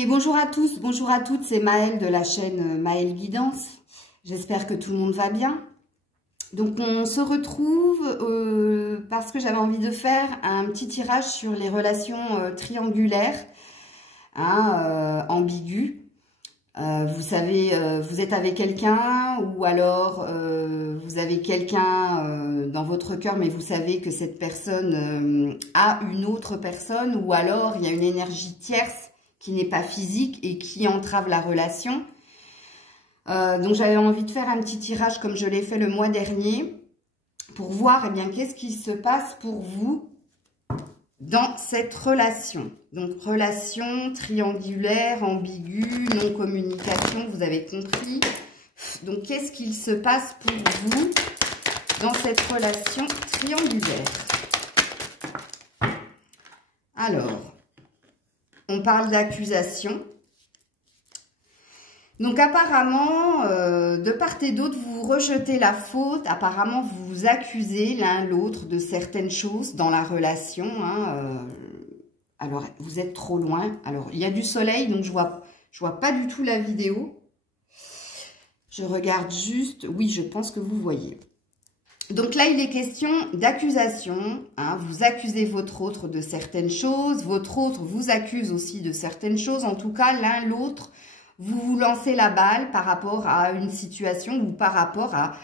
Et bonjour à tous, bonjour à toutes, c'est Maëlle de la chaîne Maëlle Guidance. J'espère que tout le monde va bien. Donc on se retrouve parce que j'avais envie de faire un petit tirage sur les relations triangulaires, ambiguës. Vous savez, vous êtes avec quelqu'un ou alors vous avez quelqu'un dans votre cœur, mais vous savez que cette personne a une autre personne, ou alors il y a une énergie tierce qui n'est pas physique et qui entrave la relation. Donc j'avais envie de faire un petit tirage comme je l'ai fait le mois dernier pour voir qu'est-ce qui se passe pour vous dans cette relation. Donc relation triangulaire, ambiguë, non-communication, vous avez compris. Donc qu'est-ce qu'il se passe pour vous dans cette relation triangulaire? Alors, on parle d'accusation. Donc apparemment, de part et d'autre, vous rejetez la faute. Apparemment, vous vous accusez l'un l'autre de certaines choses dans la relation. Alors, vous êtes trop loin. Alors, il y a du soleil, donc je vois pas du tout la vidéo. Je regarde juste. Oui, je pense que vous voyez. Donc là, il est question d'accusation. Vous accusez votre autre de certaines choses. Votre autre vous accuse aussi de certaines choses. En tout cas, l'un l'autre, vous vous lancez la balle par rapport à une situation ou par rapport à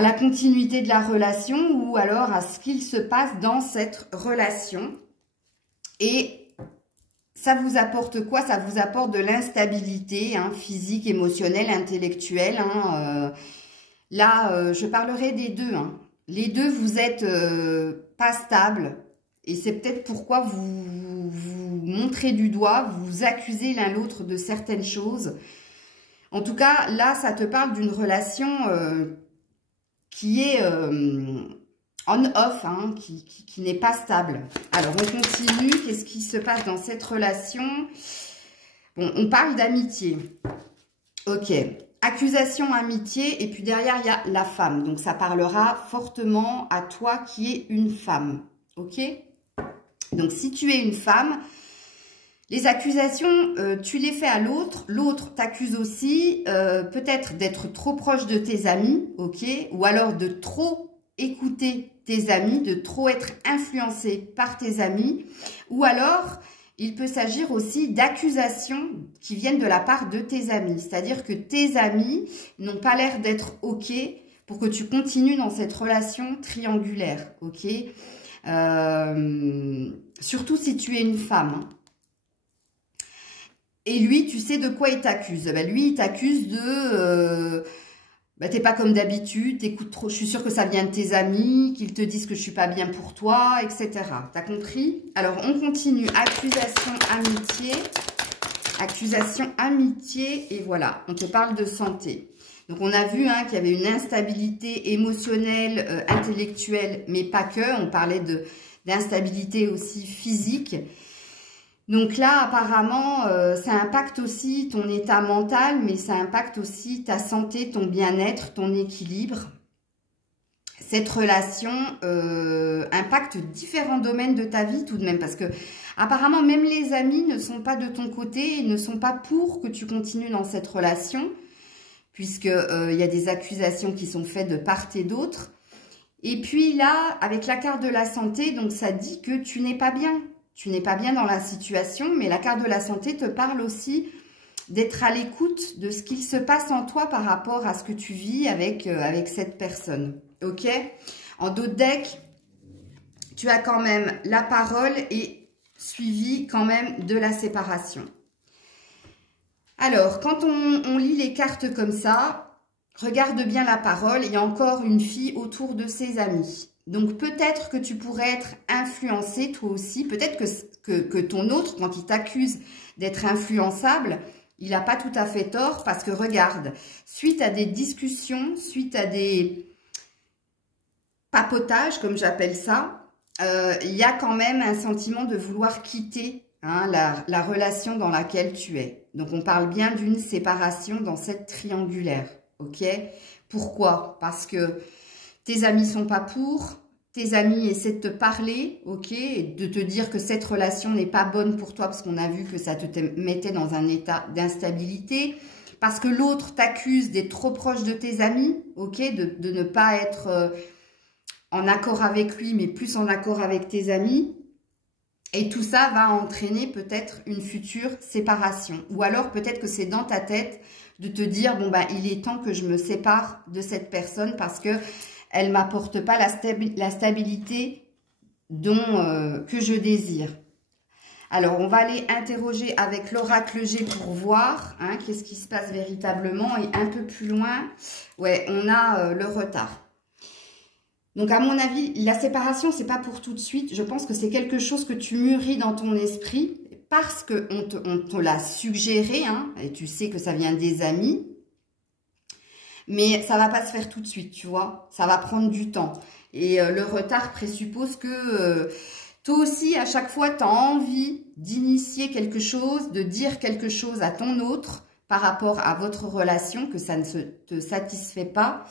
la continuité de la relation ou alors à ce qu'il se passe dans cette relation. Et ça vous apporte quoi? Ça vous apporte de l'instabilité physique, émotionnelle, intellectuelle. Là, je parlerai des deux. Les deux, vous êtes pas stables. Et c'est peut-être pourquoi vous montrez du doigt, vous accusez l'un l'autre de certaines choses. En tout cas, là, ça te parle d'une relation qui est on-off, qui n'est pas stable. Alors, on continue. Qu'est-ce qui se passe dans cette relation? Bon, on parle d'amitié. Ok. Accusation, amitié, et puis derrière, il y a la femme. Donc, ça parlera fortement à toi qui es une femme. Ok? Donc, si tu es une femme, les accusations, tu les fais à l'autre. L'autre t'accuse aussi peut-être d'être trop proche de tes amis, ok? Ou alors de trop écouter tes amis, de trop être influencé par tes amis. Ou alors, il peut s'agir aussi d'accusations qui viennent de la part de tes amis. C'est-à-dire que tes amis n'ont pas l'air d'être ok pour que tu continues dans cette relation triangulaire, ok? Surtout si tu es une femme. Et lui, tu sais de quoi il t'accuse. Lui, il t'accuse de... t'es pas comme d'habitude, t'écoutes trop. Je suis sûre que ça vient de tes amis, qu'ils te disent que je suis pas bien pour toi, etc. T'as compris? Alors, on continue. Accusation, amitié. Accusation, amitié. Et voilà, on te parle de santé. Donc, on a vu qu'il y avait une instabilité émotionnelle, intellectuelle, mais pas que. On parlait d'instabilité aussi physique. Donc là, apparemment, ça impacte aussi ton état mental, mais ça impacte aussi ta santé, ton bien-être, ton équilibre. Cette relation impacte différents domaines de ta vie tout de même, parce que apparemment, même les amis ne sont pas de ton côté, ils ne sont pas pour que tu continues dans cette relation, puisque il y a des accusations qui sont faites de part et d'autre. Et puis là, avec la carte de la santé, donc ça dit que tu n'es pas bien. Tu n'es pas bien dans la situation, mais la carte de la santé te parle aussi d'être à l'écoute de ce qu'il se passe en toi par rapport à ce que tu vis avec cette personne. Ok? En dos de deck, tu as quand même la parole et suivi quand même de la séparation. Alors, quand on lit les cartes comme ça, regarde bien la parole. Il y a encore une fille autour de ses amis. Donc, peut-être que tu pourrais être influencé toi aussi. Peut-être que ton autre, quand il t'accuse d'être influençable, il n'a pas tout à fait tort. Parce que, regarde, suite à des discussions, suite à des papotages, comme j'appelle ça, il y a quand même un sentiment de vouloir quitter la relation dans laquelle tu es. Donc, on parle bien d'une séparation dans cette triangulaire. Ok? Pourquoi? Parce que tes amis sont pas pour, tes amis essaient de te parler, ok, et de te dire que cette relation n'est pas bonne pour toi parce qu'on a vu que ça te mettait dans un état d'instabilité, parce que l'autre t'accuse d'être trop proche de tes amis, ok, de ne pas être en accord avec lui, mais plus en accord avec tes amis. Et tout ça va entraîner peut-être une future séparation. Ou alors peut-être que c'est dans ta tête de te dire, bon, bah, il est temps que je me sépare de cette personne parce que elle ne m'apporte pas la stabilité que je désire. Alors, on va aller interroger avec l'oracle G pour voir hein, qu'est-ce qui se passe véritablement. Et un peu plus loin, ouais, on a le retard. Donc, à mon avis, la séparation, c'est pas pour tout de suite. Je pense que c'est quelque chose que tu mûris dans ton esprit parce qu'on te l'a suggéré, hein, et tu sais que ça vient des amis. Mais ça va pas se faire tout de suite, tu vois. Ça va prendre du temps. Et le retard présuppose que toi aussi, à chaque fois, tu as envie d'initier quelque chose, de dire quelque chose à ton autre par rapport à votre relation, que ça ne te satisfait pas.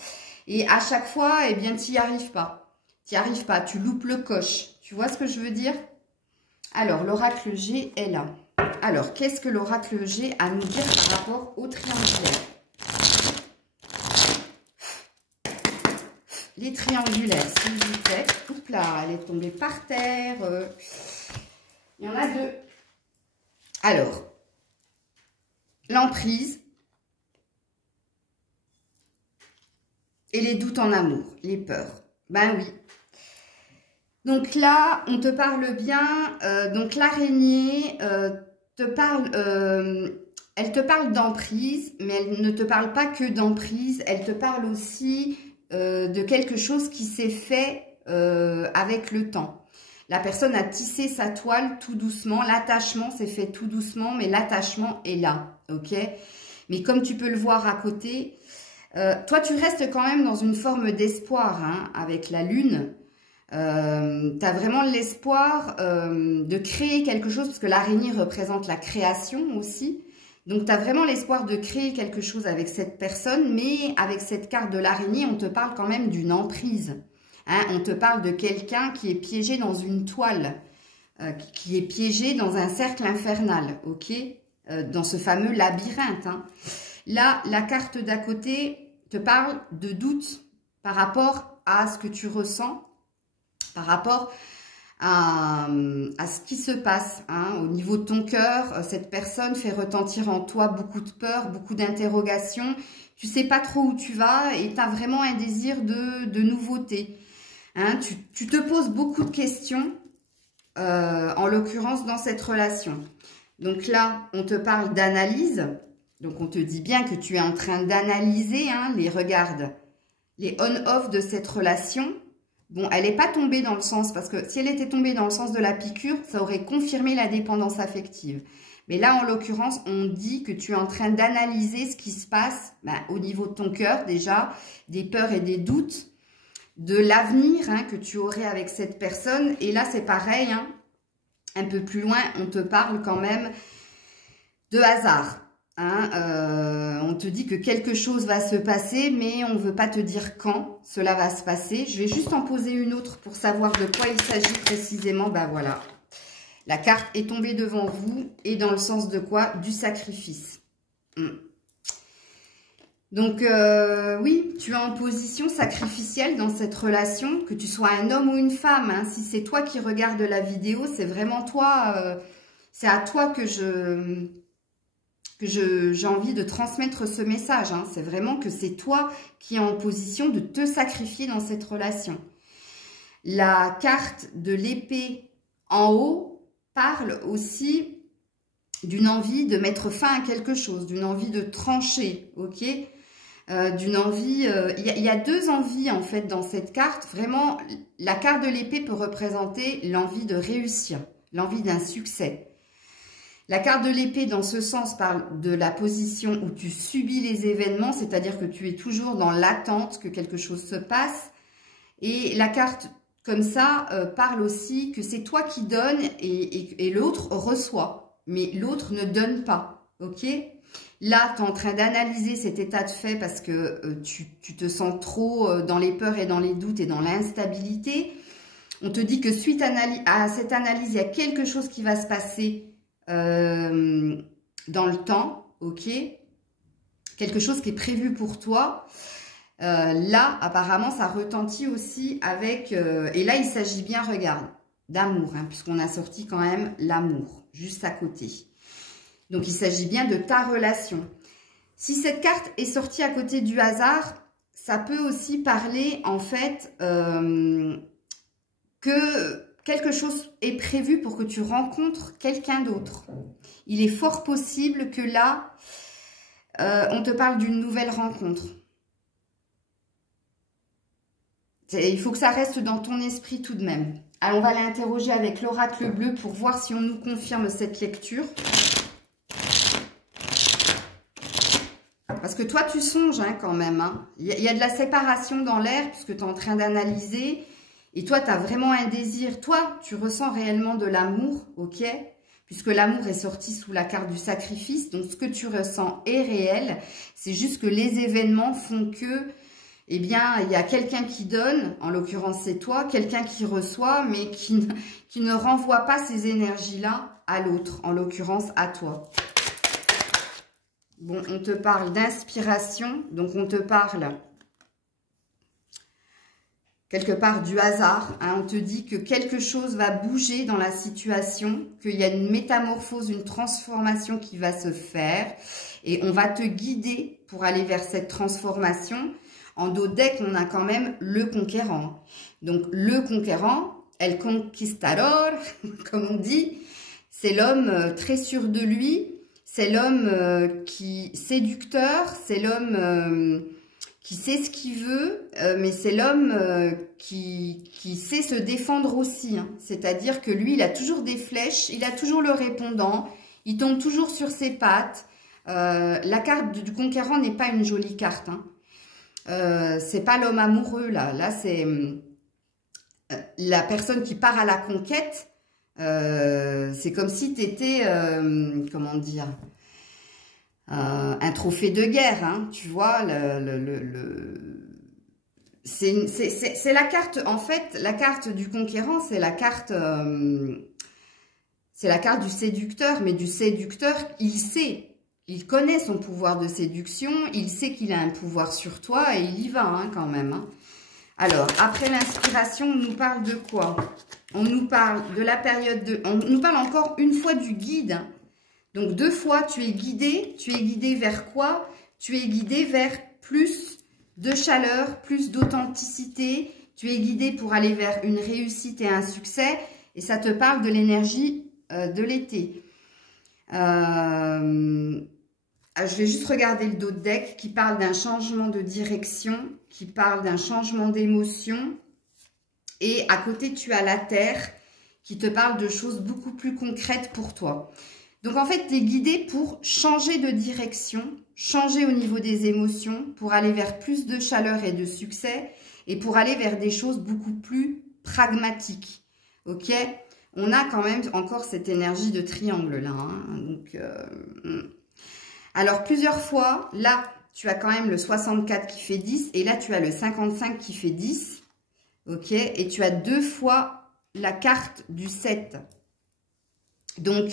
Et à chaque fois, eh bien, tu n'y arrives pas. Tu n'y arrives pas, tu loupes le coche. Tu vois ce que je veux dire? Alors, l'oracle G est là. Alors, qu'est-ce que l'oracle G a à nous dire par rapport au triangulaire? Les triangulaires, s'il vous plaît. Oups là, elle est tombée par terre. Il y en a deux. Alors, l'emprise et les doutes en amour, les peurs. Ben oui. Donc là, on te parle bien. Donc l'araignée te parle... elle te parle d'emprise, mais elle ne te parle pas que d'emprise. Elle te parle aussi... de quelque chose qui s'est fait avec le temps. La personne a tissé sa toile tout doucement. L'attachement s'est fait tout doucement, mais l'attachement est là, ok? Mais comme tu peux le voir à côté, toi, tu restes quand même dans une forme d'espoir hein, avec la lune. Tu as vraiment l'espoir de créer quelque chose, parce que l'araignée représente la création aussi. Donc, tu as vraiment l'espoir de créer quelque chose avec cette personne, mais avec cette carte de l'araignée, on te parle quand même d'une emprise. Hein, on te parle de quelqu'un qui est piégé dans une toile, qui est piégé dans un cercle infernal, ok, dans ce fameux labyrinthe. Hein. Là, la carte d'à côté te parle de doute par rapport à ce que tu ressens, par rapport à ce qui se passe hein, au niveau de ton cœur. Cette personne fait retentir en toi beaucoup de peur, beaucoup d'interrogations. Tu sais pas trop où tu vas et tu as vraiment un désir de nouveauté. Hein, tu te poses beaucoup de questions, en l'occurrence dans cette relation. Donc là, on te parle d'analyse. Donc on te dit bien que tu es en train d'analyser, hein, les on-off de cette relation. Bon, elle n'est pas tombée dans le sens, parce que si elle était tombée dans le sens de la piqûre, ça aurait confirmé la dépendance affective. Mais là, en l'occurrence, on dit que tu es en train d'analyser ce qui se passe au niveau de ton cœur, déjà, des peurs et des doutes, de l'avenir hein, que tu aurais avec cette personne. Et là, c'est pareil, hein, un peu plus loin, on te parle quand même de hasard. Hein, on te dit que quelque chose va se passer, mais on ne veut pas te dire quand cela va se passer. Je vais juste en poser une autre pour savoir de quoi il s'agit précisément. Ben voilà, la carte est tombée devant vous et dans le sens de quoi? Du sacrifice. Donc oui, tu es en position sacrificielle dans cette relation, que tu sois un homme ou une femme. Hein, si c'est toi qui regardes la vidéo, c'est vraiment toi, c'est à toi que j'ai envie de transmettre ce message. Hein. C'est vraiment que c'est toi qui es en position de te sacrifier dans cette relation. La carte de l'épée en haut parle aussi d'une envie de mettre fin à quelque chose, d'une envie de trancher, ok, d'une envie... Il y a deux envies en fait dans cette carte. Vraiment, la carte de l'épée peut représenter l'envie de réussir, l'envie d'un succès. La carte de l'épée, dans ce sens, parle de la position où tu subis les événements, c'est-à-dire que tu es toujours dans l'attente que quelque chose se passe. Et la carte, comme ça, parle aussi que c'est toi qui donnes et l'autre reçoit. Mais l'autre ne donne pas, ok? Là, tu es en train d'analyser cet état de fait parce que tu te sens trop dans les peurs et dans les doutes et dans l'instabilité. On te dit que suite à cette analyse, il y a quelque chose qui va se passer dans le temps, ok? Quelque chose qui est prévu pour toi. Là, apparemment, ça retentit aussi avec... et là, il s'agit bien, regarde, d'amour, hein, puisqu'on a sorti quand même l'amour, juste à côté. Donc, il s'agit bien de ta relation. Si cette carte est sortie à côté du hasard, ça peut aussi parler, en fait, que quelque chose est prévu pour que tu rencontres quelqu'un d'autre. Il est fort possible que là, on te parle d'une nouvelle rencontre. Il faut que ça reste dans ton esprit tout de même. Alors, on va l'interroger avec l'oracle bleu pour voir si on nous confirme cette lecture. Parce que toi, tu songes hein, quand même. Hein. Il y a de la séparation dans l'air puisque tu es en train d'analyser. Et toi, tu as vraiment un désir. Toi, tu ressens réellement de l'amour, ok? Puisque l'amour est sorti sous la carte du sacrifice. Donc, ce que tu ressens est réel. C'est juste que les événements font que... eh bien, il y a quelqu'un qui donne, en l'occurrence c'est toi, quelqu'un qui reçoit, mais qui ne renvoie pas ces énergies-là à l'autre, en l'occurrence à toi. Bon, on te parle d'inspiration, donc on te parle quelque part du hasard. Hein, on te dit que quelque chose va bouger dans la situation, qu'il y a une métamorphose, une transformation qui va se faire, et on va te guider pour aller vers cette transformation. En dos deck, on a quand même le conquérant. Donc, le conquérant, el conquistador, comme on dit, c'est l'homme très sûr de lui, c'est l'homme qui séducteur, c'est l'homme qui sait ce qu'il veut, mais c'est l'homme qui sait se défendre aussi. Hein. C'est-à-dire que lui, il a toujours des flèches, il a toujours le répondant, il tombe toujours sur ses pattes. La carte du conquérant n'est pas une jolie carte, hein. C'est pas l'homme amoureux là, c'est la personne qui part à la conquête. C'est comme si tu étais, comment dire, un trophée de guerre, hein, tu vois. C'est la carte, en fait, la carte du conquérant, c'est la carte du séducteur, mais du séducteur, il sait. Il connaît son pouvoir de séduction, il sait qu'il a un pouvoir sur toi et il y va hein, quand même. Hein. Alors, après l'inspiration, on nous parle de quoi? On nous parle de la période de... On nous parle encore une fois du guide. Hein. Donc, 2 fois, tu es guidé vers quoi? Tu es guidé vers plus de chaleur, plus d'authenticité. Tu es guidé pour aller vers une réussite et un succès. Et ça te parle de l'énergie de l'été. Je vais juste regarder le dos de deck qui parle d'un changement de direction, qui parle d'un changement d'émotion. Et à côté, tu as la Terre qui te parle de choses beaucoup plus concrètes pour toi. Donc, en fait, tu es guidé pour changer de direction, changer au niveau des émotions, pour aller vers plus de chaleur et de succès, et pour aller vers des choses beaucoup plus pragmatiques. Ok ? On a quand même encore cette énergie de triangle là. Hein, donc... Alors, plusieurs fois, là, tu as quand même le 64 qui fait 10. Et là, tu as le 55 qui fait 10. OK. Et tu as 2 fois la carte du 7. Donc,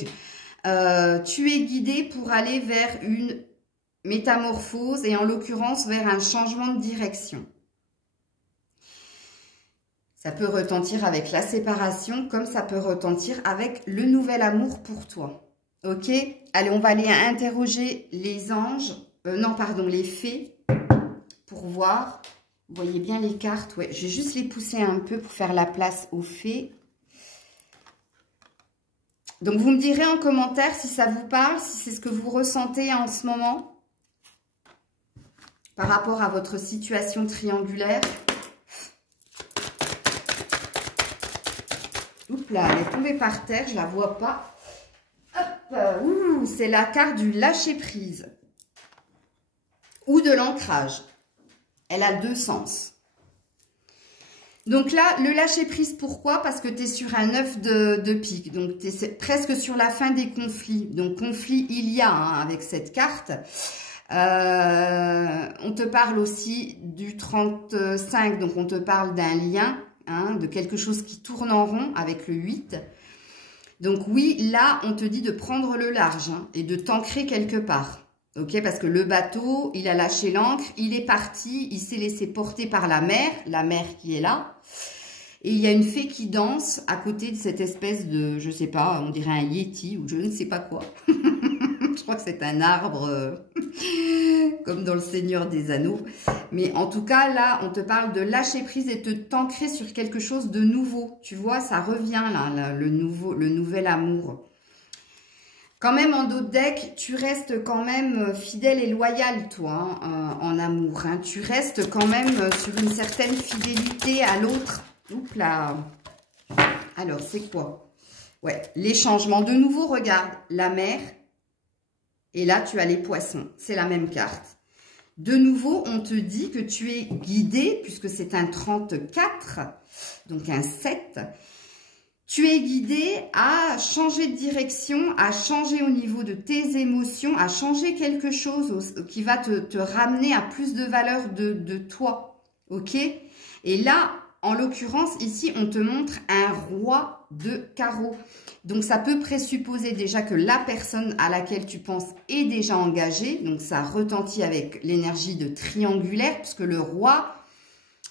tu es guidé pour aller vers une métamorphose. Et en l'occurrence, vers un changement de direction. Ça peut retentir avec la séparation. Comme ça peut retentir avec le nouvel amour pour toi. Ok, allez, on va aller interroger les anges, non, pardon, les fées, pour voir. Vous voyez bien les cartes, ouais, je vais juste les pousser un peu pour faire la place aux fées. Donc, vous me direz en commentaire si ça vous parle, si c'est ce que vous ressentez en ce moment, par rapport à votre situation triangulaire. Oups là, elle est tombée par terre, je la vois pas. C'est la carte du lâcher-prise ou de l'ancrage. Elle a 2 sens. Donc là, le lâcher-prise, pourquoi? Parce que tu es sur un 9 de pique. Donc, tu es presque sur la fin des conflits. Donc, conflit, il y a hein, avec cette carte. On te parle aussi du 35. Donc, on te parle d'un lien. hein, de quelque chose qui tourne en rond avec le 8. Donc oui, là, on te dit de prendre le large hein, et de t'ancrer quelque part. Ok, parce que le bateau, il a lâché l'ancre, il est parti, il s'est laissé porter par la mer qui est là. Et il y a une fée qui danse à côté de cette espèce de, je sais pas, on dirait un yéti ou je ne sais pas quoi. Je crois que c'est un arbre comme dans le Seigneur des Anneaux. Mais en tout cas, là, on te parle de lâcher prise et de t'ancrer sur quelque chose de nouveau. Tu vois, ça revient là, le nouvel amour. Quand même, en dos de deck, tu restes quand même fidèle et loyal, toi, hein, en amour. Hein. Tu restes quand même sur une certaine fidélité à l'autre. Oups là. Alors, c'est quoi? Ouais, les changements. De nouveau, regarde, la mer. Et là, tu as les poissons. C'est la même carte. De nouveau, on te dit que tu es guidé, puisque c'est un 34, donc un 7. Tu es guidé à changer de direction, à changer au niveau de tes émotions, à changer quelque chose qui va te ramener à plus de valeur de toi. Ok? Et là, en l'occurrence, ici, on te montre un roi de carreaux. Donc, ça peut présupposer déjà que la personne à laquelle tu penses est déjà engagée. Donc, ça retentit avec l'énergie de triangulaire, puisque le roi,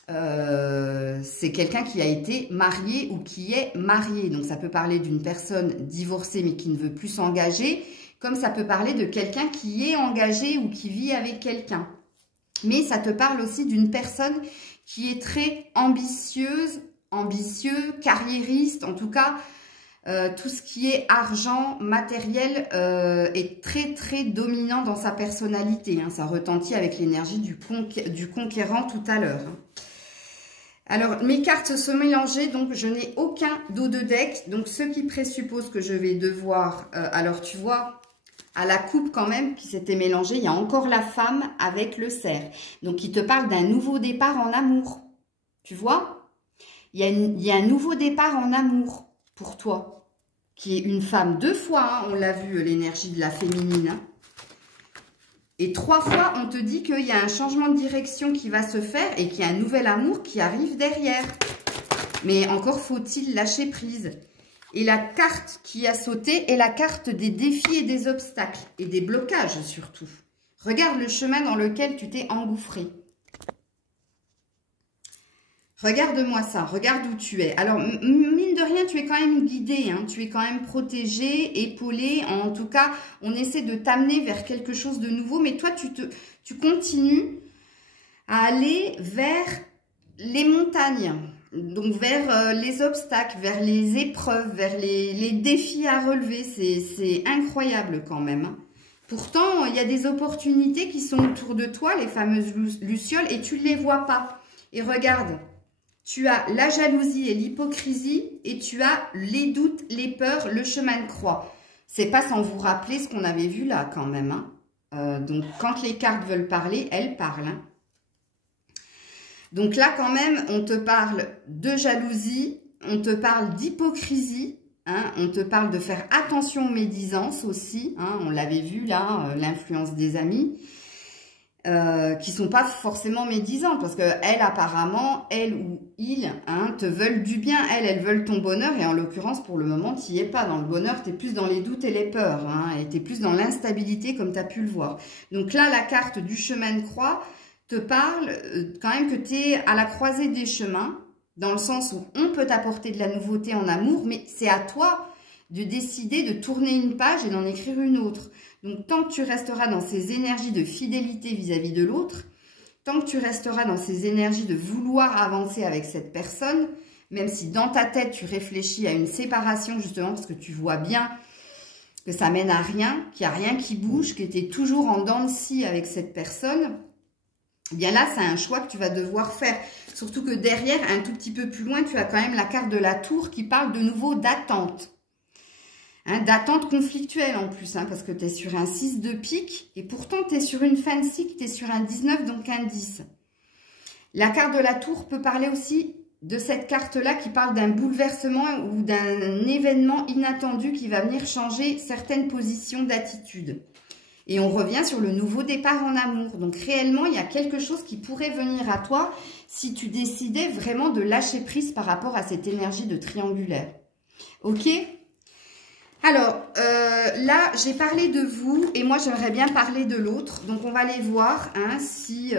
c'est quelqu'un qui a été marié ou qui est marié. Donc, ça peut parler d'une personne divorcée mais qui ne veut plus s'engager, comme ça peut parler de quelqu'un qui est engagé ou qui vit avec quelqu'un. Mais ça te parle aussi d'une personne qui est très ambitieux, carriériste, en tout cas, tout ce qui est argent, matériel est très très dominant dans sa personnalité. Hein. Ça retentit avec l'énergie du conquérant tout à l'heure. Hein. Alors, mes cartes se sont mélangées, donc je n'ai aucun dos de deck. Donc, ce qui présuppose que je vais devoir... alors, tu vois, à la coupe quand même qui s'était mélangée, il y a encore la femme avec le cerf. Donc, il te parle d'un nouveau départ en amour. Tu vois? Il y a un nouveau départ en amour pour toi, qui est une femme 2 fois. Hein, on l'a vu, l'énergie de la féminine. Hein. Et 3 fois, on te dit qu'il y a un changement de direction qui va se faire et qu'il y a un nouvel amour qui arrive derrière. Mais encore faut-il lâcher prise. Et la carte qui a sauté est la carte des défis et des obstacles. Et des blocages surtout. Regarde le chemin dans lequel tu t'es engouffré. Regarde-moi ça, regarde où tu es. Alors, mine de rien, tu es quand même guidé, hein, tu es quand même protégé, épaulé. En tout cas, on essaie de t'amener vers quelque chose de nouveau. Mais toi, tu continues à aller vers les montagnes, donc vers les obstacles, vers les épreuves, vers les défis à relever. C'est incroyable quand même. Hein. Pourtant, il y a des opportunités qui sont autour de toi, les fameuses lucioles, et tu ne les vois pas. Et regarde. Tu as la jalousie et l'hypocrisie et tu as les doutes, les peurs, le chemin de croix. C'est pas sans vous rappeler ce qu'on avait vu là quand même. Hein. Donc quand les cartes veulent parler, elles parlent. Hein. Donc là quand même, on te parle de jalousie, on te parle d'hypocrisie, hein, on te parle de faire attention aux médisances aussi. Hein, on l'avait vu là, l'influence des amis. Qui sont pas forcément médisantes parce que elle apparemment, elle ou il hein, te veulent du bien, elles veulent ton bonheur et en l'occurrence pour le moment tu n'y es pas dans le bonheur, tu es plus dans les doutes et les peurs hein, et tu es plus dans l'instabilité comme tu as pu le voir. Donc là la carte du chemin de croix te parle quand même que tu es à la croisée des chemins dans le sens où on peut t'apporter de la nouveauté en amour mais c'est à toi de décider de tourner une page et d'en écrire une autre. Donc, tant que tu resteras dans ces énergies de fidélité vis-à-vis de l'autre, tant que tu resteras dans ces énergies de vouloir avancer avec cette personne, même si dans ta tête, tu réfléchis à une séparation, justement, parce que tu vois bien que ça mène à rien, qu'il n'y a rien qui bouge, que tu es toujours en dents de scie avec cette personne, eh bien là, c'est un choix que tu vas devoir faire. Surtout que derrière, un tout petit peu plus loin, tu as quand même la carte de la tour qui parle de nouveau d'attente. Hein, d'attente conflictuelle en plus, hein, parce que tu es sur un 6 de pique et pourtant tu es sur une fin de cycle, tu es sur un 19, donc un 10. La carte de la tour peut parler aussi de cette carte-là qui parle d'un bouleversement ou d'un événement inattendu qui va venir changer certaines positions d'attitude. Et on revient sur le nouveau départ en amour. Donc réellement, il y a quelque chose qui pourrait venir à toi si tu décidais vraiment de lâcher prise par rapport à cette énergie de triangulaire. Ok? Alors, là, j'ai parlé de vous et moi, j'aimerais bien parler de l'autre. Donc, on va aller voir hein, si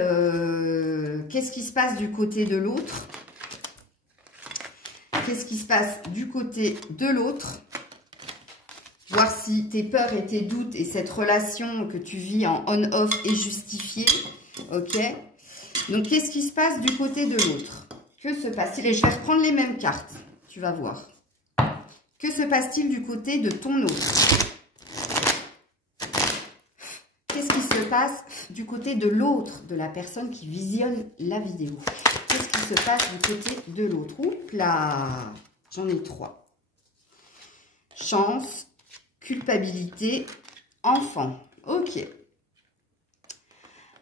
qu'est-ce qui se passe du côté de l'autre. Qu'est-ce qui se passe du côté de l'autre? Voir si tes peurs et tes doutes et cette relation que tu vis en on-off est justifiée. Ok? Donc, qu'est-ce qui se passe du côté de l'autre? Que se passe-t-il? Et je vais reprendre les mêmes cartes. Tu vas voir. Que se passe-t-il du côté de ton autre? Qu'est-ce qui se passe du côté de l'autre, de la personne qui visionne la vidéo? Qu'est-ce qui se passe du côté de l'autre? Oups là, j'en ai 3. Chance, culpabilité, enfant. Ok.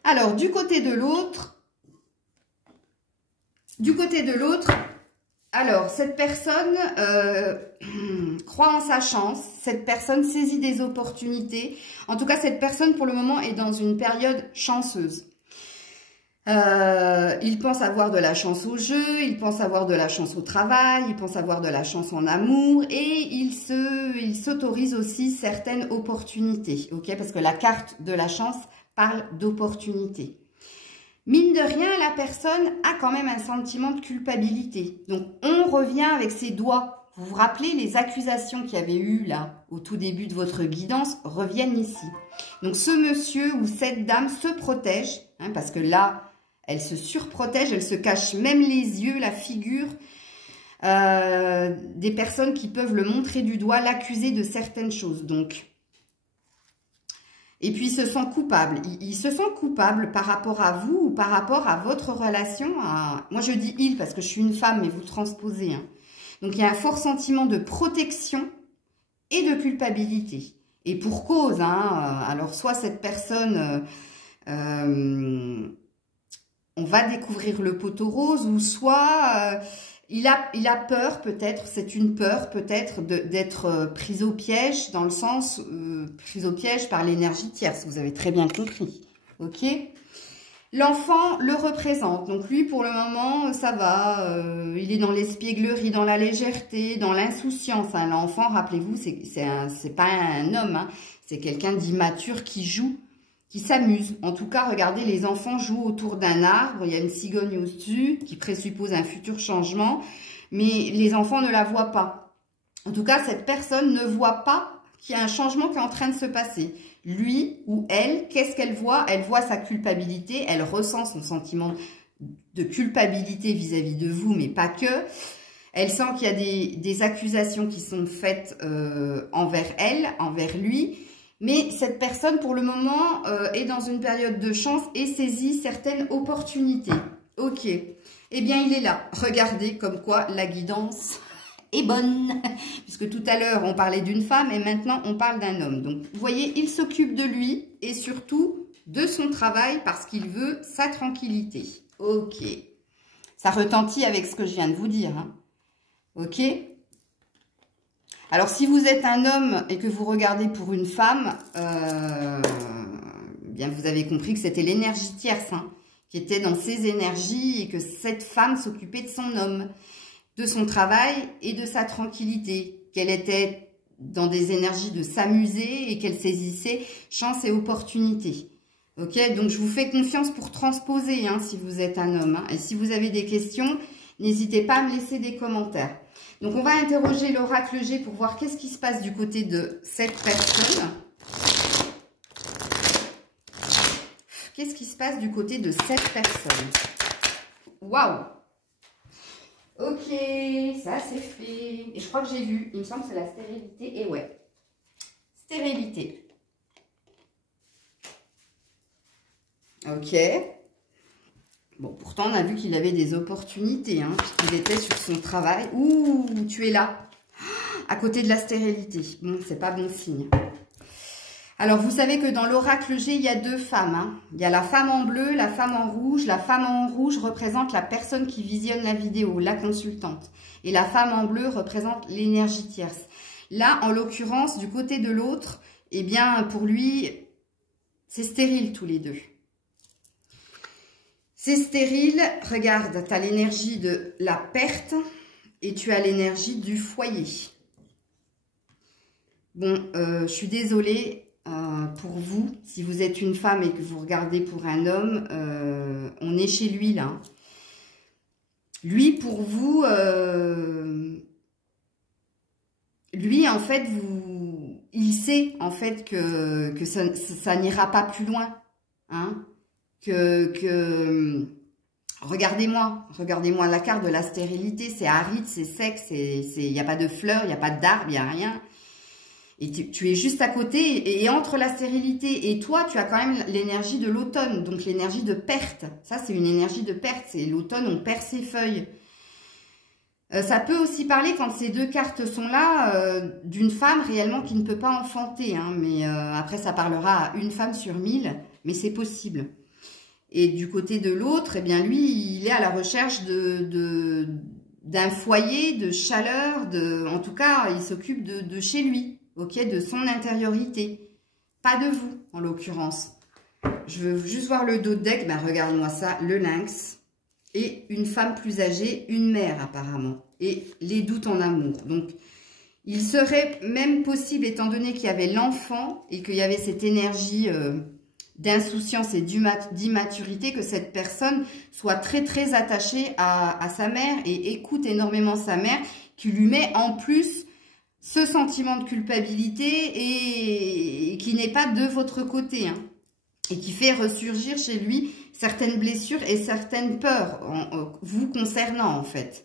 Alors, du côté de l'autre, alors, cette personne croit en sa chance, cette personne saisit des opportunités. En tout cas, cette personne, pour le moment, est dans une période chanceuse. Il pense avoir de la chance au jeu, il pense avoir de la chance au travail, il pense avoir de la chance en amour et il s'autorise aussi certaines opportunités, ok? Parce que la carte de la chance parle d'opportunités. Mine de rien, la personne a quand même un sentiment de culpabilité. Donc, on revient avec ses doigts. Vous vous rappelez, les accusations qu'il y avait eu là, au tout début de votre guidance, reviennent ici. Donc, ce monsieur ou cette dame se protège, hein, parce que là, elle se surprotège, elle se cache même les yeux, la figure des personnes qui peuvent le montrer du doigt, l'accuser de certaines choses. Donc, et puis, il se sent coupable. Il se sent coupable par rapport à vous ou par rapport à votre relation. Moi, je dis « il » parce que je suis une femme, mais vous transposez. Hein. Donc, il y a un fort sentiment de protection et de culpabilité. Et pour cause, hein, alors soit cette personne, on va découvrir le poteau rose, ou soit il a peur peut-être, c'est une peur peut-être d'être prise au piège, dans le sens prise au piège par l'énergie tierce, vous avez très bien compris, ok? L'enfant le représente, donc lui pour le moment ça va, il est dans l'espièglerie, dans la légèreté, dans l'insouciance, hein. L'enfant, rappelez-vous, c'est pas un homme, hein. C'est quelqu'un d'immature qui joue, qui s'amuse. En tout cas, regardez, les enfants jouent autour d'un arbre, il y a une cigogne au-dessus qui présuppose un futur changement, mais les enfants ne la voient pas. En tout cas, cette personne ne voit pas qu'il y a un changement qui est en train de se passer. Lui ou elle, qu'est-ce qu'elle voit? Elle voit sa culpabilité, elle ressent son sentiment de culpabilité vis-à-vis de vous, mais pas que. Elle sent qu'il y a des accusations qui sont faites envers elle, envers lui. Mais cette personne, pour le moment, est dans une période de chance et saisit certaines opportunités. Ok. Eh bien, il est là. Regardez comme quoi la guidance est bonne. Puisque tout à l'heure, on parlait d'une femme et maintenant, on parle d'un homme. Donc, vous voyez, il s'occupe de lui et surtout de son travail parce qu'il veut sa tranquillité. Ok. Ça retentit avec ce que je viens de vous dire. Hein. Ok. Alors, si vous êtes un homme et que vous regardez pour une femme, bien vous avez compris que c'était l'énergie tierce hein, qui était dans ses énergies et que cette femme s'occupait de son homme, de son travail et de sa tranquillité, qu'elle était dans des énergies de s'amuser et qu'elle saisissait chance et opportunité. Ok, donc je vous fais confiance pour transposer hein, si vous êtes un homme. Hein, et si vous avez des questions, n'hésitez pas à me laisser des commentaires. Donc, on va interroger l'oracle G pour voir qu'est-ce qui se passe du côté de cette personne. Qu'est-ce qui se passe du côté de cette personne? Waouh! Ok, ça c'est fait. Et je crois que j'ai vu, il me semble que c'est la stérilité. Et ouais, stérilité. Ok. Bon, pourtant, on a vu qu'il avait des opportunités, hein, puisqu'il était sur son travail. Ouh, tu es là, à côté de la stérilité. Bon, c'est pas bon signe. Alors, vous savez que dans l'oracle G, il y a deux femmes. Hein. Il y a la femme en bleu, la femme en rouge. La femme en rouge représente la personne qui visionne la vidéo, la consultante. Et la femme en bleu représente l'énergie tierce. Là, en l'occurrence, du côté de l'autre, eh bien, pour lui... C'est stérile tous les deux. C'est stérile. Regarde, tu as l'énergie de la perte et tu as l'énergie du foyer. Bon, je suis désolée pour vous. Si vous êtes une femme et que vous regardez pour un homme, on est chez lui là. Lui, pour vous, lui, en fait, il sait, en fait, que ça n'ira pas plus loin. Hein, regardez-moi la carte de la stérilité. C'est aride, c'est sec, il n'y a pas de fleurs, il n'y a pas d'arbres, il n'y a rien. Et tu es juste à côté, et entre la stérilité et toi, tu as quand même l'énergie de l'automne, donc l'énergie de perte. Ça, c'est une énergie de perte, c'est l'automne, on perd ses feuilles. Ça peut aussi parler, quand ces deux cartes sont là, d'une femme réellement qui ne peut pas enfanter. Hein, mais après, ça parlera à une femme sur 1000, mais c'est possible. Et du côté de l'autre, eh bien lui, il est à la recherche d'un foyer, de chaleur, en tout cas, il s'occupe de chez lui. Ok, de son intériorité, pas de vous en l'occurrence. Je veux juste voir le dos de deck. Ben regarde-moi ça, le lynx et une femme plus âgée, une mère apparemment, et les doutes en amour. Donc il serait même possible, étant donné qu'il y avait l'enfant et qu'il y avait cette énergie d'insouciance et d'immaturité, que cette personne soit très très attachée à sa mère et écoute énormément sa mère, qui lui met en plus ce sentiment de culpabilité et qui n'est pas de votre côté, hein, et qui fait ressurgir chez lui certaines blessures et certaines peurs vous concernant en fait.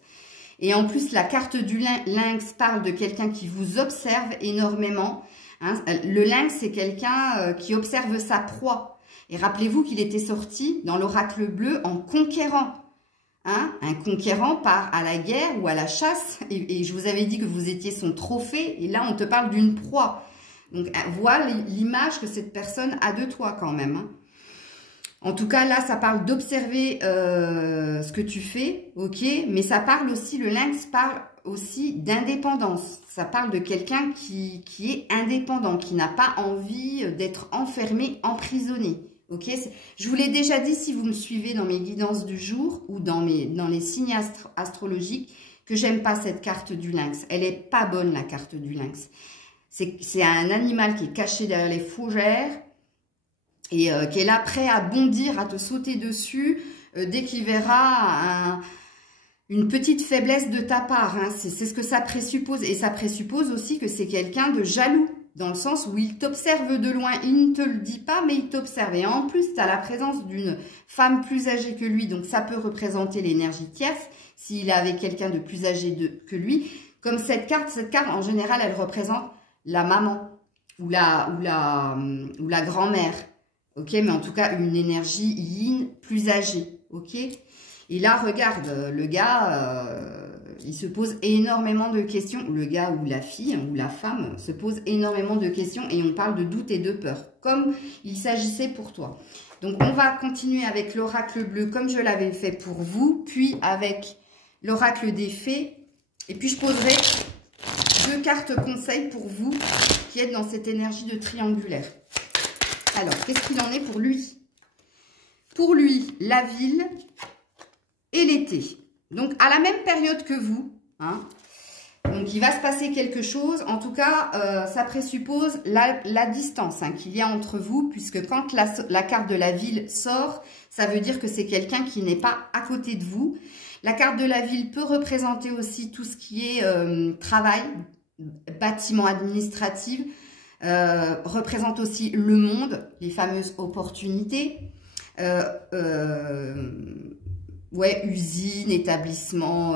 Et en plus, la carte du lynx parle de quelqu'un qui vous observe énormément. Hein. Le lynx, c'est quelqu'un qui observe sa proie. Et rappelez-vous qu'il était sorti dans l'oracle bleu en conquérant. Hein, un conquérant part à la guerre ou à la chasse, et je vous avais dit que vous étiez son trophée, et là on te parle d'une proie. Donc voilà l'image que cette personne a de toi quand même. Hein. En tout cas là ça parle d'observer ce que tu fais, ok, mais ça parle aussi, le lynx parle aussi d'indépendance. Ça parle de quelqu'un qui est indépendant, qui n'a pas envie d'être enfermé, emprisonné. Ok, je vous l'ai déjà dit, si vous me suivez dans mes guidances du jour ou dans les signes astrologiques, que j'aime pas cette carte du lynx. Elle est pas bonne, la carte du lynx. C'est un animal qui est caché derrière les fougères et qui est là prêt à bondir, à te sauter dessus dès qu'il verra une petite faiblesse de ta part. Hein. C'est ce que ça présuppose. Et ça présuppose aussi que c'est quelqu'un de jaloux. Dans le sens où il t'observe de loin, il ne te le dit pas, mais il t'observe. Et en plus, tu as la présence d'une femme plus âgée que lui, donc ça peut représenter l'énergie tierce, s'il est avec quelqu'un de plus âgé que lui. Comme cette carte, en général, elle représente la maman ou la grand-mère. Ok, mais en tout cas, une énergie yin plus âgée. Ok. Et là, regarde, le gars... il se pose énormément de questions, le gars ou la fille ou la femme se pose énormément de questions et on parle de doute et de peur, comme il s'agissait pour toi. Donc on va continuer avec l'oracle bleu comme je l'avais fait pour vous, puis avec l'oracle des fées, et puis je poserai 2 cartes conseils pour vous qui êtes dans cette énergie de triangulaire. Alors, qu'est-ce qu'il en est pour lui? Pour lui, la ville et l'été. Donc, à la même période que vous, hein, donc il va se passer quelque chose. En tout cas, ça présuppose la distance hein, qu'il y a entre vous, puisque quand la carte de la ville sort, ça veut dire que c'est quelqu'un qui n'est pas à côté de vous. La carte de la ville peut représenter aussi tout ce qui est travail, bâtiment administratif, représente aussi le monde, les fameuses opportunités. Ouais, usine, établissement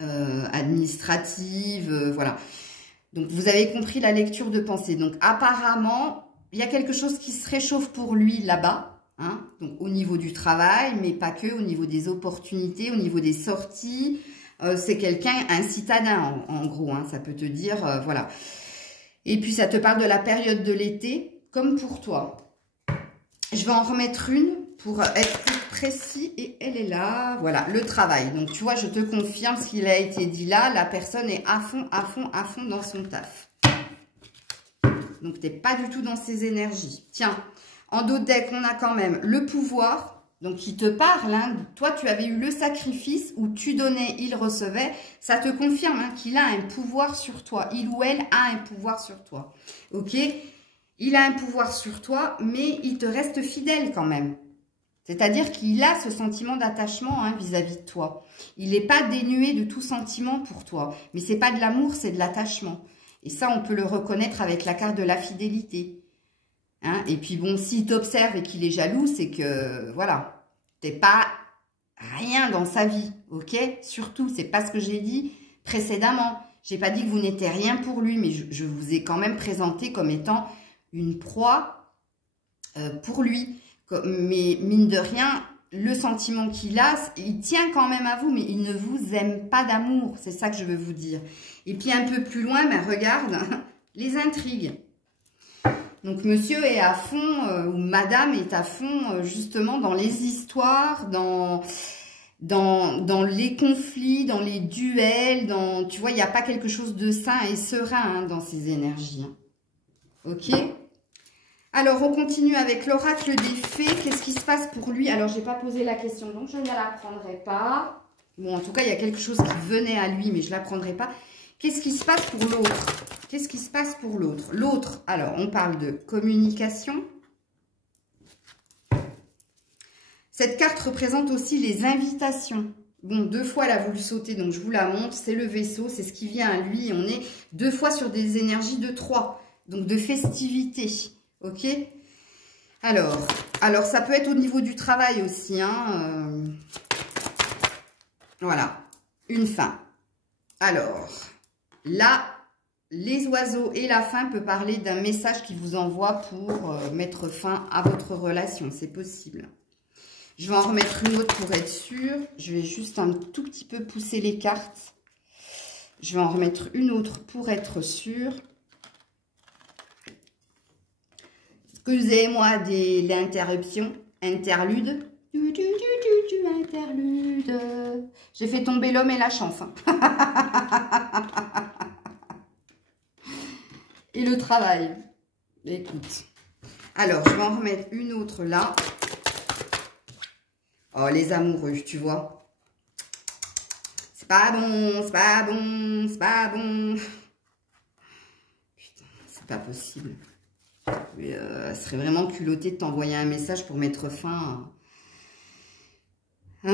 administratif, voilà. Donc, vous avez compris la lecture de pensée. Donc, apparemment, il y a quelque chose qui se réchauffe pour lui là-bas, hein, donc au niveau du travail, mais pas que, au niveau des opportunités, au niveau des sorties. C'est quelqu'un, un citadin, en gros, hein, ça peut te dire, voilà. Et puis, ça te parle de la période de l'été, comme pour toi. Je vais en remettre une pour être plus précis, et elle est là, voilà, le travail. Donc, tu vois, je te confirme ce qu'il a été dit là, la personne est à fond, à fond, à fond dans son taf. Donc, tu n'es pas du tout dans ces énergies. Tiens, en dos de deck, on a quand même le pouvoir. Donc, qui te parle. Hein. Toi, tu avais eu le sacrifice où tu donnais, il recevait. Ça te confirme hein, qu'il a un pouvoir sur toi. Il ou elle a un pouvoir sur toi. Ok? Il a un pouvoir sur toi, mais il te reste fidèle quand même. C'est-à-dire qu'il a ce sentiment d'attachement hein, vis-à-vis de toi. Il n'est pas dénué de tout sentiment pour toi. Mais ce n'est pas de l'amour, c'est de l'attachement. Et ça, on peut le reconnaître avec la carte de la fidélité. Hein? Et puis bon, s'il t'observe et qu'il est jaloux, c'est que, voilà, t'es pas rien dans sa vie, ok? Surtout, c'est pas ce que j'ai dit précédemment. J'ai pas dit que vous n'étiez rien pour lui, mais je vous ai quand même présenté comme étant une proie pour lui. Mais mine de rien, le sentiment qu'il a, il tient quand même à vous, mais il ne vous aime pas d'amour. C'est ça que je veux vous dire. Et puis un peu plus loin, ben regarde, les intrigues. Donc monsieur est à fond, ou madame est à fond, justement, dans les histoires, dans les conflits, dans les duels, tu vois, il n'y a pas quelque chose de sain et serein hein, dans ces énergies. Hein. Ok? Alors, on continue avec l'oracle des fées. Qu'est-ce qui se passe pour lui? Alors, je n'ai pas posé la question, donc je ne la prendrai pas. Bon, en tout cas, il y a quelque chose qui venait à lui, mais je ne la prendrai pas. Qu'est-ce qui se passe pour l'autre? Qu'est-ce qui se passe pour l'autre? L'autre, alors, on parle de communication. Cette carte représente aussi les invitations. Bon, 2 fois, elle a voulu sauter, donc je vous la montre. C'est le vaisseau, c'est ce qui vient à lui. On est 2 fois sur des énergies de 3, donc de festivité. Ok? Alors, ça peut être au niveau du travail aussi. Hein, voilà, une fin. Alors, là, les oiseaux et la fin peut parler d'un message qui vous envoie pour mettre fin à votre relation. C'est possible. Je vais en remettre une autre pour être sûre. Je vais juste un tout petit peu pousser les cartes. Je vais en remettre une autre pour être sûre. Excusez-moi de l'interruption. Interlude. Interlude. J'ai fait tomber l'homme et la chance. Hein. Et le travail. Écoute. Alors, je vais en remettre une autre là. Oh, les amoureux, tu vois. C'est pas bon, c'est pas bon, c'est pas bon. Putain, c'est pas possible. Ce serait vraiment culotté de t'envoyer un message pour mettre fin à...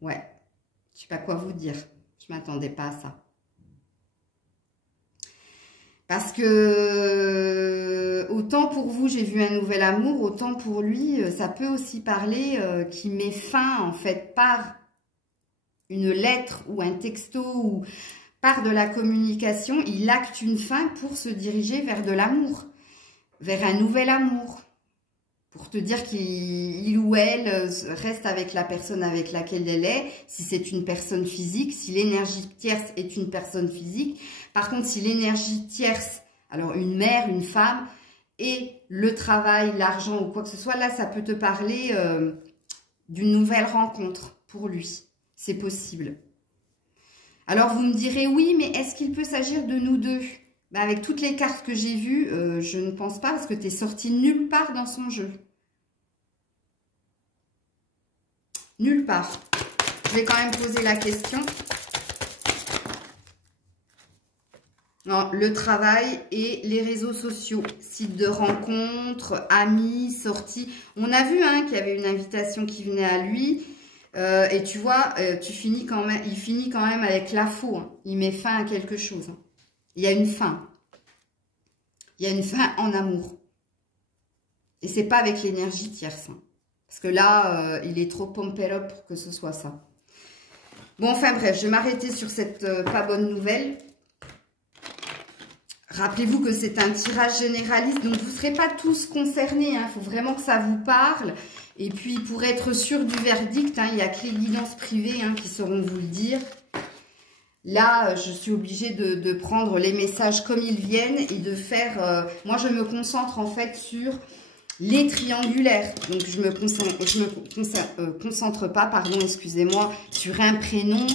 Ouais, je sais pas quoi vous dire. Je m'attendais pas à ça. Parce que autant pour vous, j'ai vu un nouvel amour, autant pour lui, ça peut aussi parler qui met fin en fait par une lettre ou un texto ou par de la communication. Il acte une fin pour se diriger vers de l'amour, vers un nouvel amour. Pour te dire qu'il ou elle reste avec la personne avec laquelle elle est, si c'est une personne physique, si l'énergie tierce est une personne physique. Par contre, si l'énergie tierce, alors une mère, une femme, et le travail, l'argent ou quoi que ce soit, là, ça peut te parler d'une nouvelle rencontre pour lui. C'est possible. Alors, vous me direz, oui, mais est-ce qu'il peut s'agir de nous deux? Ben, avec toutes les cartes que j'ai vues, je ne pense pas parce que tu es sorti nulle part dans son jeu. Nulle part. Je vais quand même poser la question. Non, le travail et les réseaux sociaux, sites de rencontres, amis, sorties. On a vu hein, qu'il y avait une invitation qui venait à lui. Et tu vois, il finit quand même avec la faux. Hein. Il met fin à quelque chose. Hein. Il y a une fin. Il y a une fin en amour. Et c'est pas avec l'énergie tierce. Hein. Parce que là, il est trop pumped up pour que ce soit ça. Bon, enfin bref, je vais m'arrêter sur cette pas bonne nouvelle. Rappelez-vous que c'est un tirage généraliste, donc vous ne serez pas tous concernés. Il faut vraiment que ça vous parle. Et puis, pour être sûr du verdict, il n'y a que les guidances privées qui sauront vous le dire. Là, je suis obligée de prendre les messages comme ils viennent et de faire... moi, je me concentre en fait sur les triangulaires. Donc, je me concentre pas, pardon, excusez-moi, sur un prénom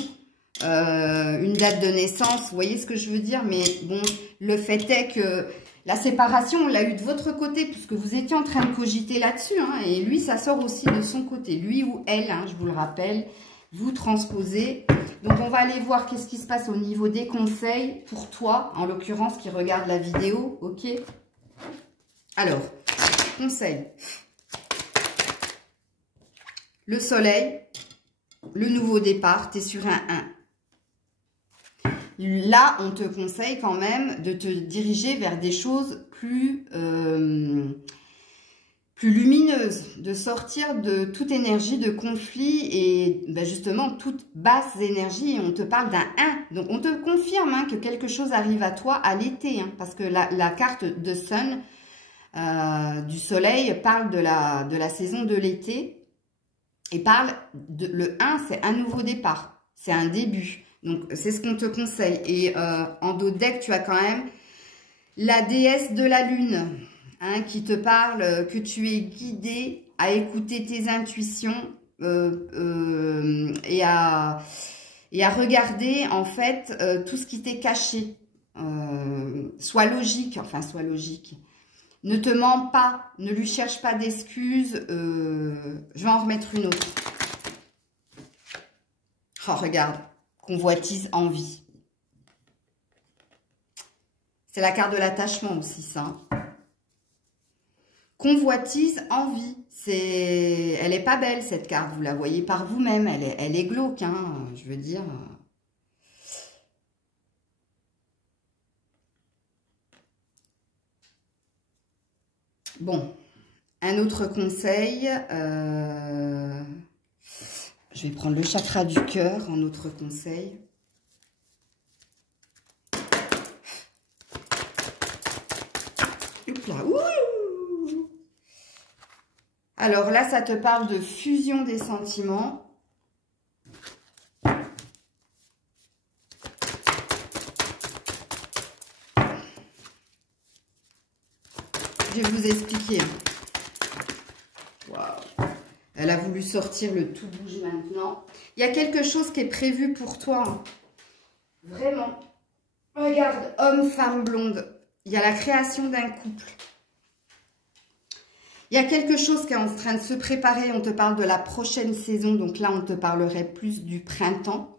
une date de naissance, vous voyez ce que je veux dire? Mais bon, le fait est que la séparation, on l'a eu de votre côté, puisque vous étiez en train de cogiter là-dessus, hein, et lui, ça sort aussi de son côté, lui ou elle, hein, je vous le rappelle, vous transposez. Donc, on va aller voir qu'est-ce qui se passe au niveau des conseils pour toi, en l'occurrence, qui regarde la vidéo, ok? Alors, conseil. Le soleil, le nouveau départ, tu es sur un 1. Là, on te conseille quand même de te diriger vers des choses plus lumineuses, de sortir de toute énergie de conflit et ben justement toute basse énergie. Et on te parle d'un 1. Donc, on te confirme hein, que quelque chose arrive à toi à l'été, hein, parce que la carte de Sun, du soleil, parle de la saison de l'été et parle de le 1, c'est un nouveau départ, c'est un début. Donc, c'est ce qu'on te conseille. Et en dos de deck, tu as quand même la déesse de la lune hein, qui te parle que tu es guidé à écouter tes intuitions et à regarder, en fait, tout ce qui t'est caché. Sois logique, enfin, sois logique. Ne te mens pas, ne lui cherche pas d'excuses. Je vais en remettre une autre. Oh, regarde. Convoitise, envie. C'est la carte de l'attachement aussi, ça. Convoitise, envie. Elle est pas belle, cette carte. Vous la voyez par vous-même. Elle est glauque, hein, je veux dire. Bon. Un autre conseil. Je vais prendre le chakra du cœur en autre conseil. Hop là. Ouh. Alors là, ça te parle de fusion des sentiments. Je vais vous expliquer. Waouh. Elle a voulu sortir le tout bouge maintenant. Il y a quelque chose qui est prévu pour toi. Hein. Vraiment. Regarde, homme, femme, blonde. Il y a la création d'un couple. Il y a quelque chose qui est en train de se préparer. On te parle de la prochaine saison. Donc là, on te parlerait plus du printemps.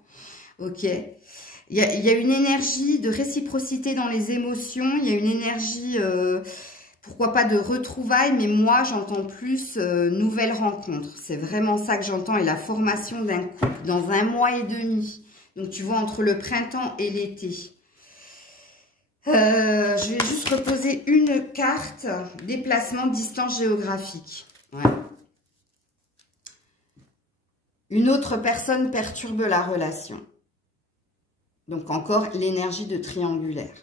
Ok. Il y a une énergie de réciprocité dans les émotions. Il y a une énergie... pourquoi pas de retrouvailles, mais moi, j'entends plus nouvelle rencontre. C'est vraiment ça que j'entends. Et la formation d'un couple dans 1 mois et demi. Donc, tu vois, entre le printemps et l'été. Je vais juste reposer une carte. Déplacement, distance géographique. Ouais. Une autre personne perturbe la relation. Donc, encore l'énergie de triangulaire.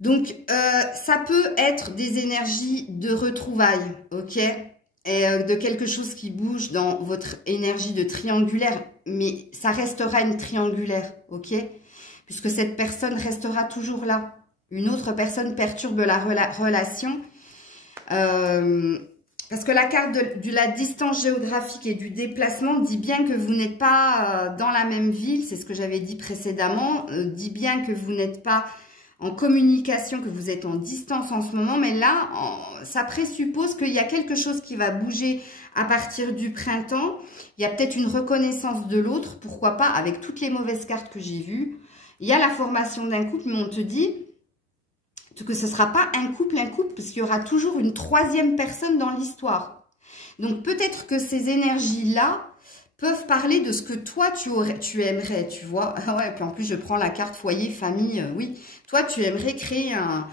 Donc, ça peut être des énergies de retrouvailles, ok? Et de quelque chose qui bouge dans votre énergie de triangulaire, mais ça restera une triangulaire, ok? Puisque cette personne restera toujours là. Une autre personne perturbe la relation. Parce que la carte de la distance géographique et du déplacement dit bien que vous n'êtes pas dans la même ville, c'est ce que j'avais dit précédemment, dit bien que vous n'êtes pas... en communication, que vous êtes en distance en ce moment, mais là, ça présuppose qu'il y a quelque chose qui va bouger à partir du printemps. Il y a peut-être une reconnaissance de l'autre, pourquoi pas, avec toutes les mauvaises cartes que j'ai vues. Il y a la formation d'un couple, mais on te dit que ce ne sera pas un couple, parce qu'il y aura toujours une troisième personne dans l'histoire. Donc, peut-être que ces énergies-là peuvent parler de ce que toi, tu aimerais, tu vois. Ouais, puis en plus, je prends la carte foyer, famille, oui. Toi, tu aimerais créer un...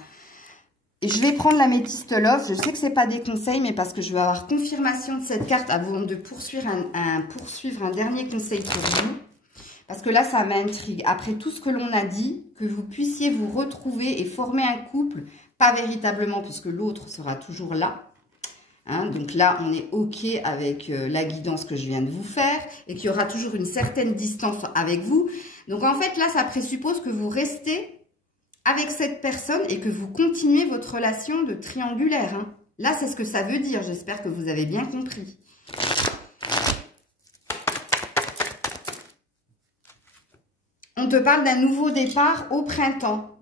Et je vais prendre la Métiste Love. Je sais que ce n'est pas des conseils, mais parce que je vais avoir confirmation de cette carte avant de poursuivre un dernier conseil pour vous. Parce que là, ça m'intrigue. Après tout ce que l'on a dit, que vous puissiez vous retrouver et former un couple, pas véritablement, puisque l'autre sera toujours là. Hein, donc là, on est OK avec la guidance que je viens de vous faire et qu'il y aura toujours une certaine distance avec vous. Donc en fait, là, ça présuppose que vous restez avec cette personne et que vous continuez votre relation de triangulaire. Hein. Là, c'est ce que ça veut dire. J'espère que vous avez bien compris. on te parle d'un nouveau départ au printemps.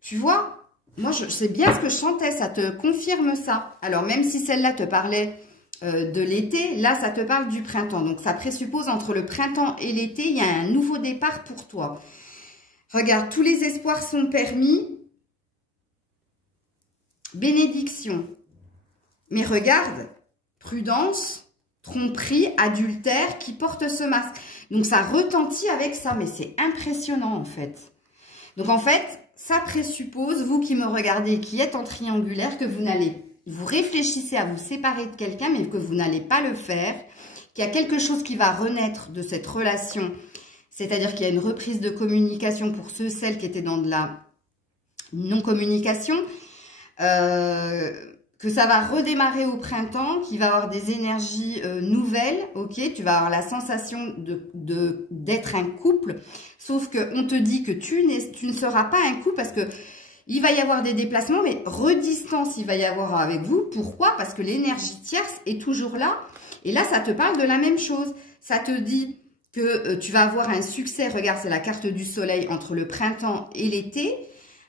Tu vois? Moi, je sais bien ce que je sentais, ça te confirme ça. Alors, même si celle-là te parlait de l'été, là, ça te parle du printemps. Donc, ça présuppose entre le printemps et l'été, il y a un nouveau départ pour toi. Regarde, tous les espoirs sont permis. Bénédiction. Mais regarde, prudence, tromperie, adultère qui porte ce masque. Donc, ça retentit avec ça, mais c'est impressionnant, en fait. Donc, en fait, ça présuppose, vous qui me regardez, qui êtes en triangulaire, que vous réfléchissez à vous séparer de quelqu'un, mais que vous n'allez pas le faire, qu'il y a quelque chose qui va renaître de cette relation, c'est-à-dire qu'il y a une reprise de communication pour celles qui étaient dans de la non-communication, que ça va redémarrer au printemps, qu'il va y avoir des énergies nouvelles, ok, tu vas avoir la sensation d'être un couple, sauf qu'on te dit que tu ne seras pas un couple parce que il va y avoir des déplacements, mais redistance il va y avoir avec vous. Pourquoi? Parce que l'énergie tierce est toujours là, et là ça te parle de la même chose, ça te dit que tu vas avoir un succès, regarde c'est la carte du soleil entre le printemps et l'été,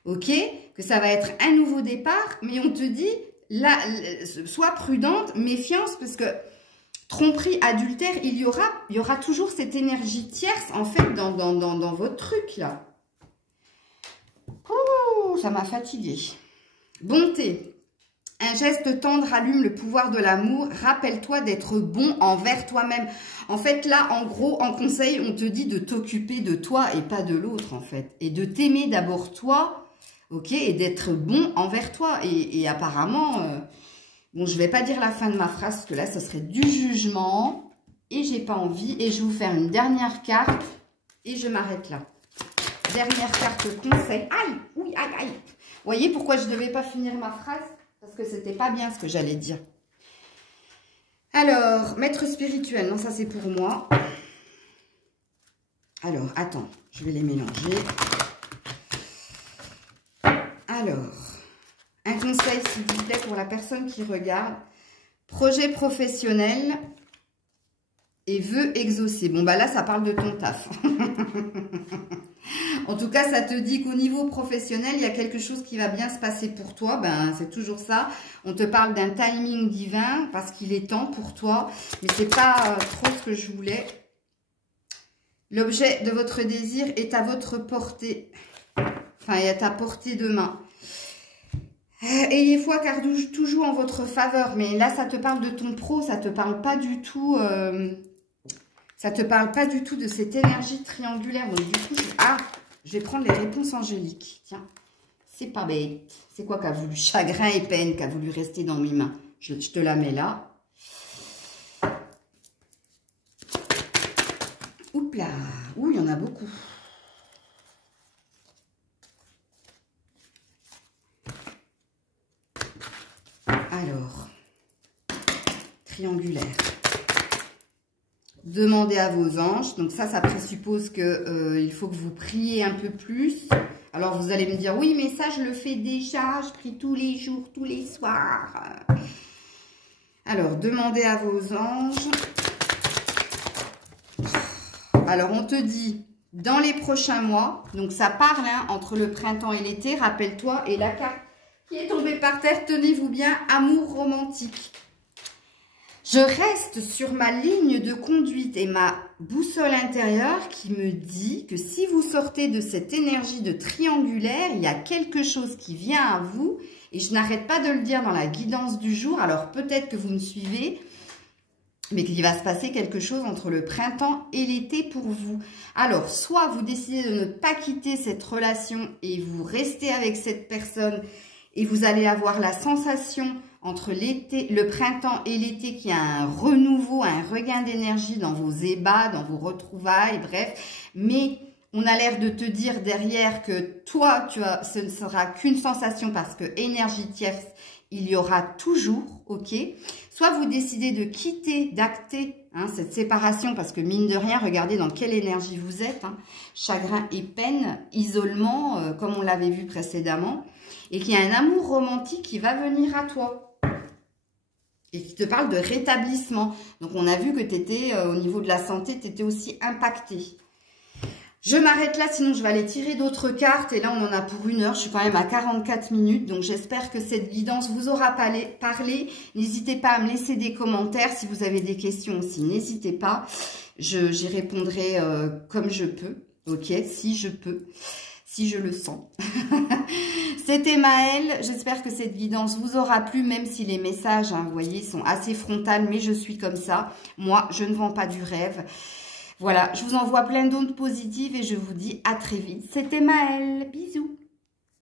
ok, que ça va être un nouveau départ, mais on te dit là, sois prudente, méfiance, parce que tromperie, adultère, il y aura toujours cette énergie tierce, en fait, dans votre truc, là. Ouh, ça m'a fatiguée. Bonté. Un geste tendre allume le pouvoir de l'amour. Rappelle-toi d'être bon envers toi-même. En fait, là, en gros, en conseil, on te dit de t'occuper de toi et pas de l'autre, en fait. Et de t'aimer d'abord toi. Ok, et d'être bon envers toi. Et apparemment, bon, je vais pas dire la fin de ma phrase, parce que là, ce serait du jugement. Et j'ai pas envie. Et je vais vous faire une dernière carte. Et je m'arrête là. Dernière carte conseil. Aïe, oui, aïe, aïe. Vous voyez pourquoi je devais pas finir ma phrase? Parce que c'était pas bien ce que j'allais dire. Alors, maître spirituel. Non, ça c'est pour moi. Alors, attends, je vais les mélanger. Alors, un conseil s'il vous plaît pour la personne qui regarde. Projet professionnel et vœux exaucés. Bon, bah là, ça parle de ton taf. En tout cas, ça te dit qu'au niveau professionnel, il y a quelque chose qui va bien se passer pour toi. Ben, c'est toujours ça. On te parle d'un timing divin parce qu'il est temps pour toi. Mais c'est pas trop ce que je voulais. L'objet de votre désir est à votre portée. Enfin, est à ta portée de main. Ayez foi car tout joue en votre faveur. Mais là, ça te parle de ton pro. Ça te parle pas du tout... ça te parle pas du tout de cette énergie triangulaire. Donc, du coup, je vais prendre les réponses angéliques. Tiens, c'est pas bête. C'est quoi qu'a voulu? Chagrin et peine qu'a voulu rester dans mes mains. Je te la mets là. Oups là. Ouh, il y en a beaucoup. Alors, triangulaire. Demandez à vos anges. Donc ça présuppose que il faut que vous priez un peu plus. Alors vous allez me dire, oui, mais ça, je le fais déjà. Je prie tous les jours, tous les soirs. Alors, demandez à vos anges. Alors, on te dit, dans les prochains mois, donc ça parle hein, entre le printemps et l'été, rappelle-toi, et la carte qui est tombée par terre, tenez-vous bien, amour romantique. Je reste sur ma ligne de conduite et ma boussole intérieure qui me dit que si vous sortez de cette énergie de triangulaire, il y a quelque chose qui vient à vous et je n'arrête pas de le dire dans la guidance du jour. Alors peut-être que vous me suivez, mais qu'il va se passer quelque chose entre le printemps et l'été pour vous. Alors, soit vous décidez de ne pas quitter cette relation et vous restez avec cette personne et vous allez avoir la sensation entre le printemps et l'été qu'il y a un renouveau, un regain d'énergie dans vos ébats, dans vos retrouvailles, bref. Mais on a l'air de te dire derrière que toi, ce ne sera qu'une sensation parce que énergie tierce, il y aura toujours, ok? Soit vous décidez de quitter, d'acter hein, cette séparation parce que mine de rien, regardez dans quelle énergie vous êtes. Hein, chagrin et peine, isolement, comme on l'avait vu précédemment. Et qu'il y a un amour romantique qui va venir à toi. Et qui te parle de rétablissement. Donc, on a vu que tu étais, au niveau de la santé, tu étais aussi impacté. Je m'arrête là, sinon je vais aller tirer d'autres cartes. Et là, on en a pour 1 heure. Je suis quand même à 44 minutes. Donc, j'espère que cette guidance vous aura parlé. N'hésitez pas à me laisser des commentaires. Si vous avez des questions aussi, n'hésitez pas. J'y répondrai comme je peux. Ok, si je peux. Si je le sens. C'était Maëlle. J'espère que cette guidance vous aura plu, même si les messages, hein, vous voyez, sont assez frontales. Mais je suis comme ça. Moi, je ne vends pas du rêve. Voilà, je vous envoie plein d'ondes positives et je vous dis à très vite. C'était Maëlle. Bisous.